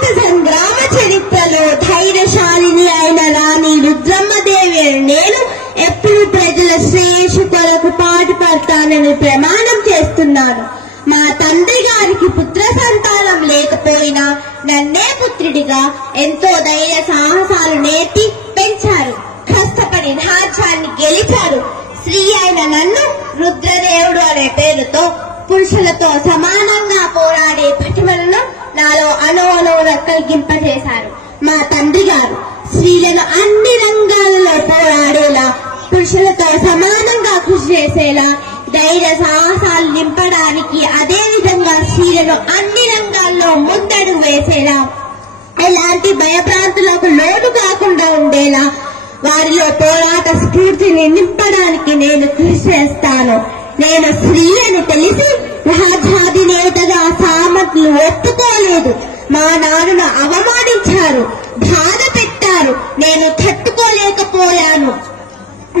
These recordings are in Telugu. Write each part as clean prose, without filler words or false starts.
భారత సంగ్రామ చరిత్రలో ధైర్యశాలిని అయిన రాణి రుద్రమ్మదేవి నేను ఎప్పుడు ప్రజల శ్రేయస్సు కొరకు పాటుపడతానని ప్రమాణం చేస్తున్నాను. మా తండ్రి గారికి పుత్ర సంతానం లేకపోయినా నన్నే పుత్రుడిగా ఎంతో ధైర్య సాహసాలు నేర్పి పెంచారు. కష్టపడి రాజ్యాన్ని గెలిచారు. స్త్రీ అయిన నన్ను రుద్రదేవుడు అనే పేరుతో పురుషులతో సమానంగా పోరాడే పటిమలను నాలో అణువణువున కలిగింపజేశారు. మా తండ్రి గారు స్త్రీలను అన్ని రంగాలలో పోరాడేలా, పురుషులతో సమానంగా కృషి చేసేలా, ధైర్య సాహసాలు నింపడానికి, అదే విధంగా స్త్రీలను అన్ని రంగాల్లో ముందడుగు వేసేలా, ఎలాంటి భయభ్రాంతులకు లోటు కాకుండా ఉండేలా వారిలో పోరాట స్ఫూర్తిని నింపడానికి నేను కృషి చేస్తాను. నేను స్త్రీ అని తెలిసి రాజ్యాధినేతగా సామర్థ్యం ఒప్పుకోలేదు. మా నాన్నను అవమానించారు, బాధ పెట్టారు. నేను తట్టుకోలేకపోయాను.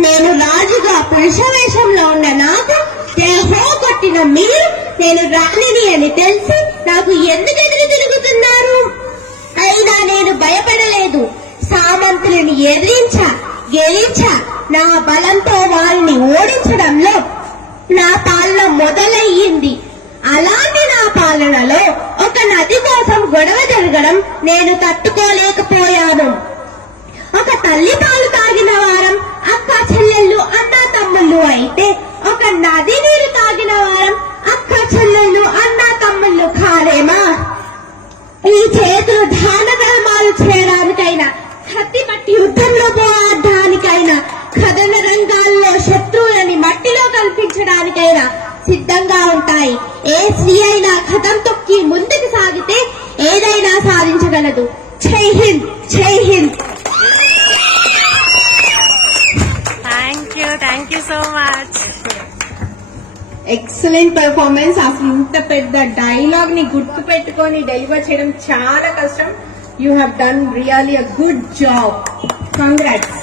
నేను రాజుగా పురుషవేషంలో ఉన్న నాకు దేహో కొట్టిన మీరు నేను రాణిని అని తెలిసి నాకు ఎందుకు ఎదురు తిరుగుతున్నారు? అయినా నేను భయపడలేదు. సామంతులను ఎదిరించా, గెలిచా. నా బలంతో వారిని ఓడించడంలో నా పాలన మొదలయ్యింది. అలాంటి నా పాలనలో ఒక నది కోసం గొడవ జరగడం నేను తట్టుకోలేకపోయాను. ఒక తల్లి పాలు తాగిన వారం అక్క చెల్లెళ్ళు అన్న తమ్ముళ్ళు అయితే, ఒక నది నీరు తాగిన వారం అక్క చెల్లెళ్ళు అన్న తమ్ముళ్ళు కాలేమా? ఈ చేతులు దాన ధర్మాలు చేయడానికైనా, కత్తి పట్టి యుద్ధంలో పోరాడడానికైనా, కథన రంగాల్లో శత్రువులని మట్టిలో కల్పించడానికైనా సిద్ధంగా ఉంటాయి. ఏ స్త్రీ అయినా కథం తొక్కి ముందుకు సాగితే ఏదైనా సాధించగలదు. జై హింద్, జై Hind. Thank you so much. Excellent performance. అసలు ఇంత పెద్ద డైలాగ్ ని గుర్తు పెట్టుకొని డెలివర్ చేయడం చాలా కష్టం. You have done really a good job. Congrats.